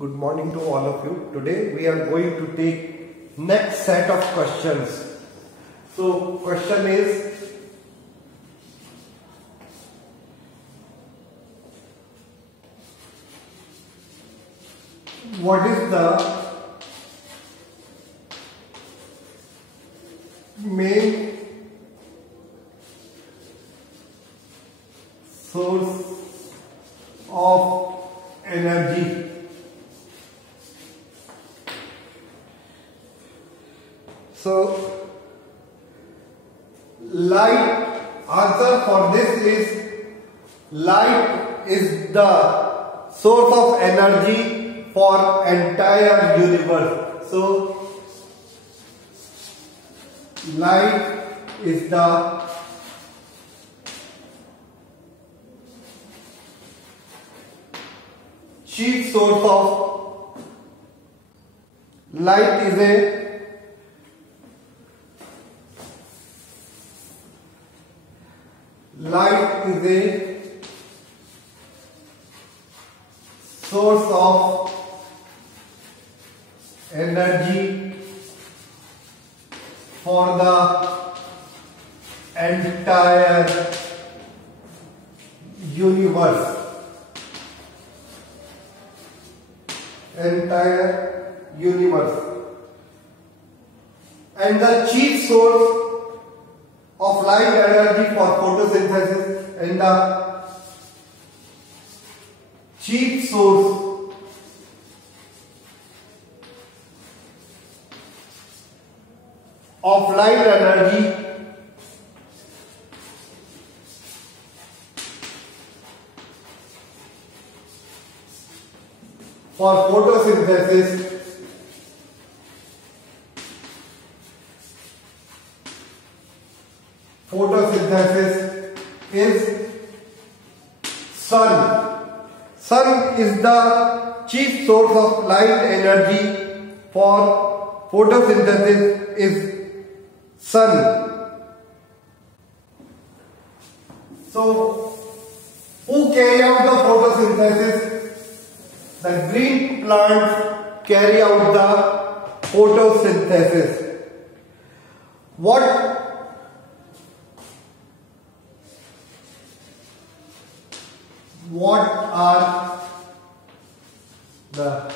Good morning to all of you. Today we are going to take next set of questions. So question is, what is the main source of energy? So light, answer for this is light is the source of energy for entire universe. So light is the chief source of light is a source of energy for the entire universe. And the chief source of light energy for photosynthesis and the chief source of light energy for photosynthesis is sun. Sun is the chief source of light energy for photosynthesis is sun. So who carry out the photosynthesis? The green plants carry out the photosynthesis. What are the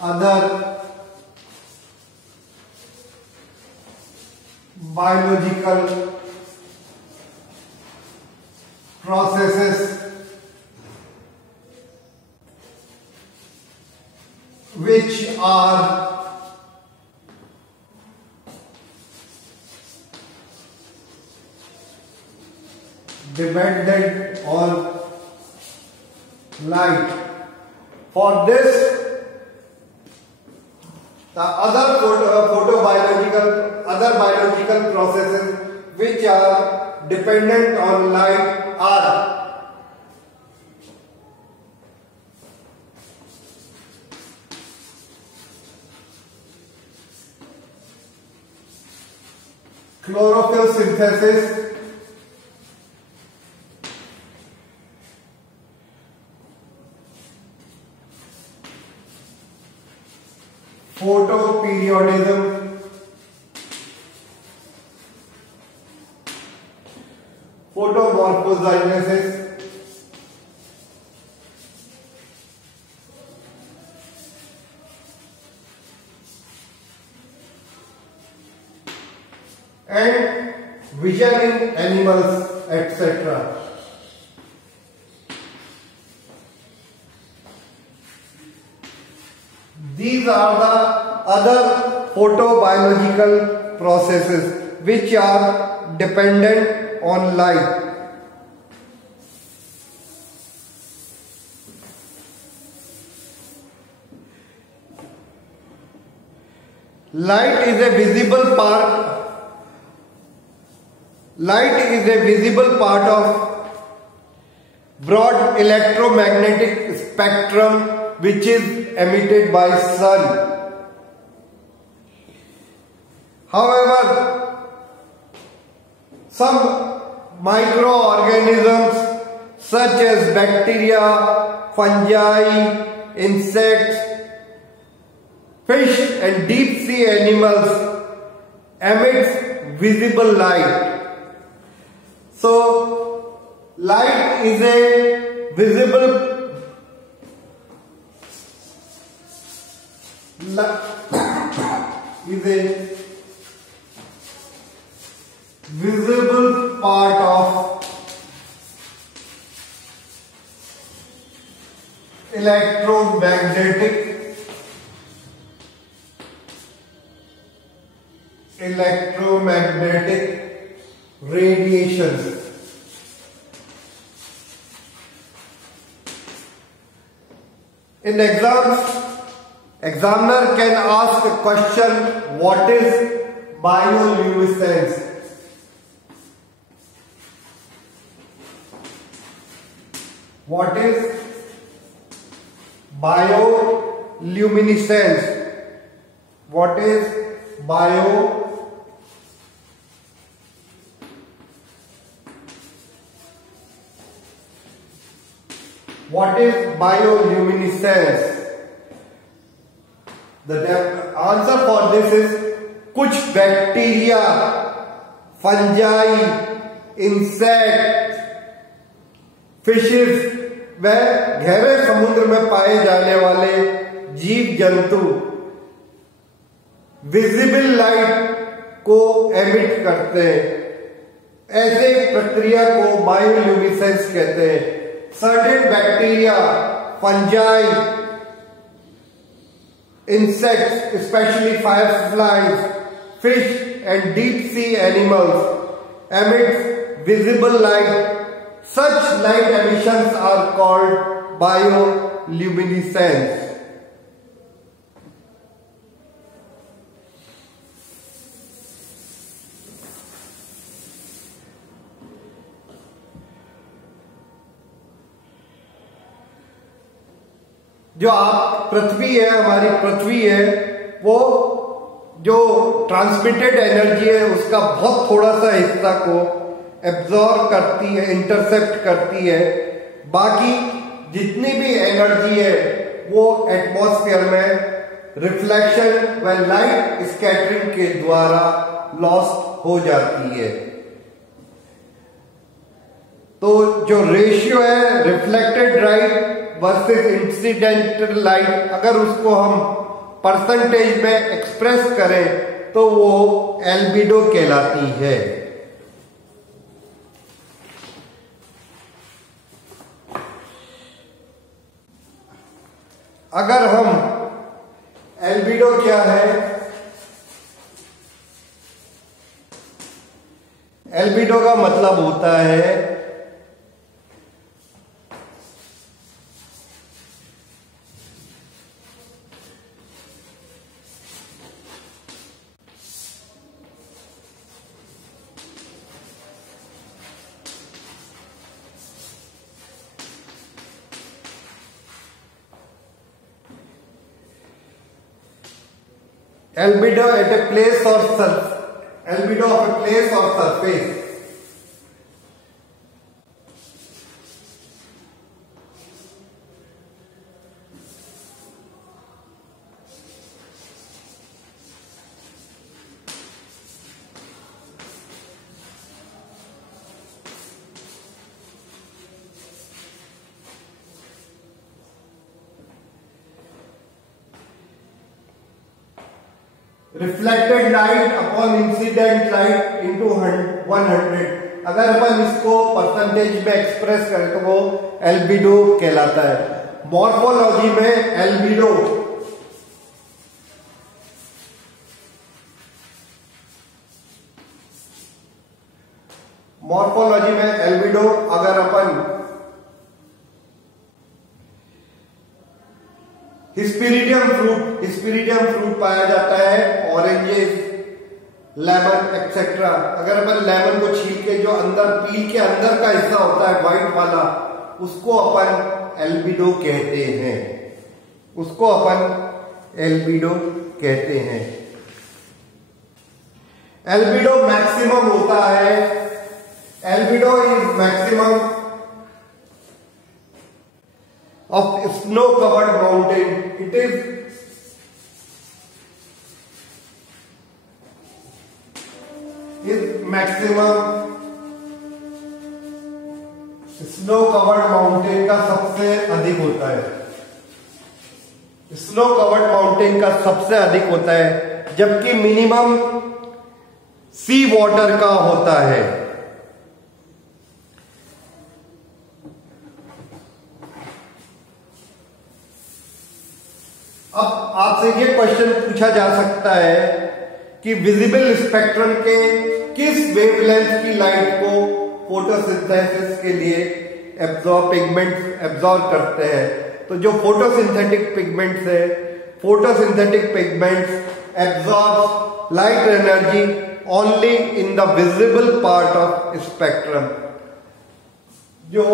other biological processes which are dependent on light? For this, the other biological processes which are dependent on light are chlorophyll synthesis, photoperiodism, photomorphogenesis, and vision in animals, etc. These are the other photobiological processes which are dependent on light. Light is a visible part of broad electromagnetic spectrum which is emitted by sun. However, some microorganisms such as bacteria, fungi, insects, fish and deep sea animals emits visible light. So light is a visible part of electromagnetic radiations. In exams, examiner can ask a question, what is bioluminescence? What is bioluminescence? What is bioluminescence? The answer for this is कुछ bacteria, fungi, insect, fishes व गहरे समुद्र में पाए जाने वाले जीव जंतु विजिबल लाइट को एमिट करते हैं। ऐसे प्रक्रिया को बायोल्यूमिनेसेंस कहते हैं। Certain bacteria, fungi, insects, especially fireflies, fish and deep sea animals emit visible light. Such light emissions are called bioluminescence. जो आप पृथ्वी है, हमारी पृथ्वी है, वो जो ट्रांसमिटेड एनर्जी है उसका बहुत थोड़ा सा हिस्सा को एब्जॉर्ब करती है, इंटरसेप्ट करती है। बाकी जितनी भी एनर्जी है वो एटमॉस्फेयर में रिफ्लेक्शन व लाइट स्कैटरिंग के द्वारा लॉस्ट हो जाती है। तो जो रेशियो है reflected light versus incidental light, अगर उसको हम परसेंटेज में एक्सप्रेस करें तो वो एल्बिडो कहलाती है। अगर हम एल्बिडो क्या है, एल्बिडो का मतलब होता है albedo at a place or albedo of a place or surface. Reflected light upon incident light into 100। अगर अपन इसको परसेंटेज में एक्सप्रेस करें तो वो एल्बिडो कहलाता है। मॉर्फोलॉजी में एल्बिडो अगर अपन हिस्पेरिडियम फ्रूट पाया जाता है, ऑरेंजेस, लेमन एक्सेट्रा। अगर अपन लेमन को छील के जो अंदर पील के अंदर का हिस्सा होता है व्हाइट वाला, उसको अपन एल्बिडो कहते हैं। एल्बिडो मैक्सिमम होता है, albedo is maximum of snow-covered mountain, it is maximum snow-covered mountain का सबसे अधिक होता है, स्नो-कवर्ड माउंटेन का सबसे अधिक होता है, जबकि मिनिमम सी वाटर का होता है। अब आपसे ये क्वेश्चन पूछा जा सकता है कि विजिबल स्पेक्ट्रम के किस वेवलेंथ की लाइट को फोटोसिंथेसिस के लिए पिगमेंट्स एब्जॉर्ब करते हैं। तो जो फोटोसिंथेटिक पिगमेंट्स है, photosynthetic pigments absorb light energy only in the visible part of spectrum. जो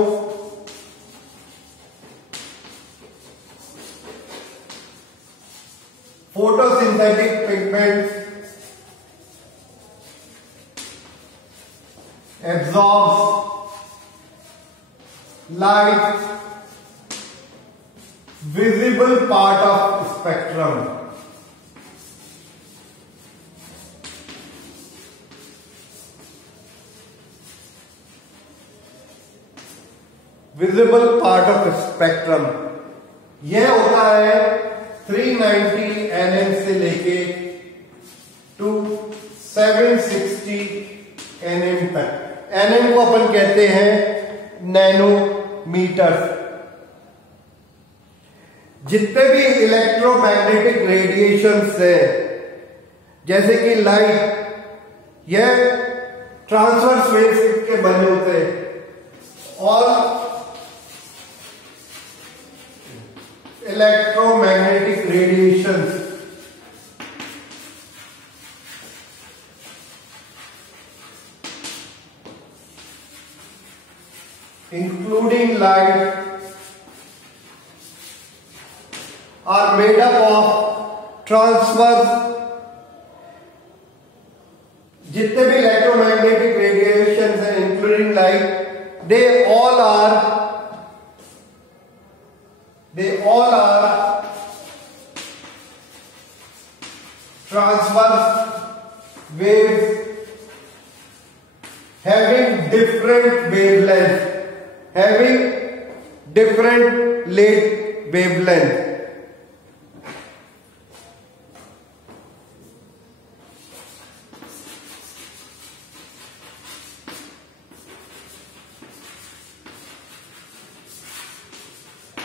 photosynthetic pigments absorbs light visible part of spectrum, visible part of spectrum। यह होता है 390 nm से लेके टू 760 nm तक। nm को अपन कहते हैं नैनोमीटर। जितने भी इलेक्ट्रोमैग्नेटिक रेडिएशंस है, जैसे कि लाइट, यह ट्रांसवर्स वेव्स के बने होते हैं और electromagnetic radiations including light are made up of transverse। जितने भी electromagnetic radiations हैं including light, they all are transverse waves having different wavelength।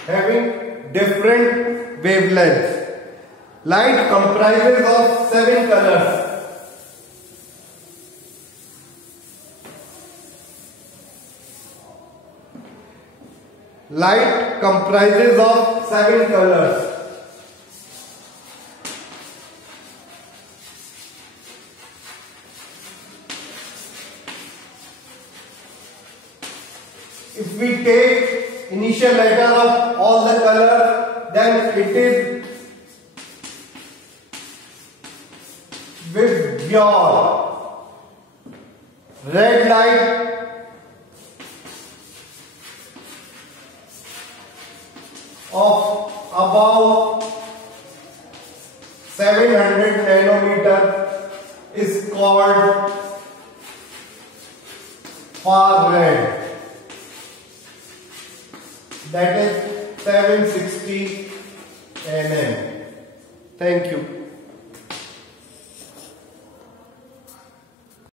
Having different wavelengths. Light comprises of 7 colors. Light comprises of 7 colors. If we take initial letter of all the colors, then it is Vidyar. Red light of about 700 nanometer is called far red, that is 760 nm. Thank you.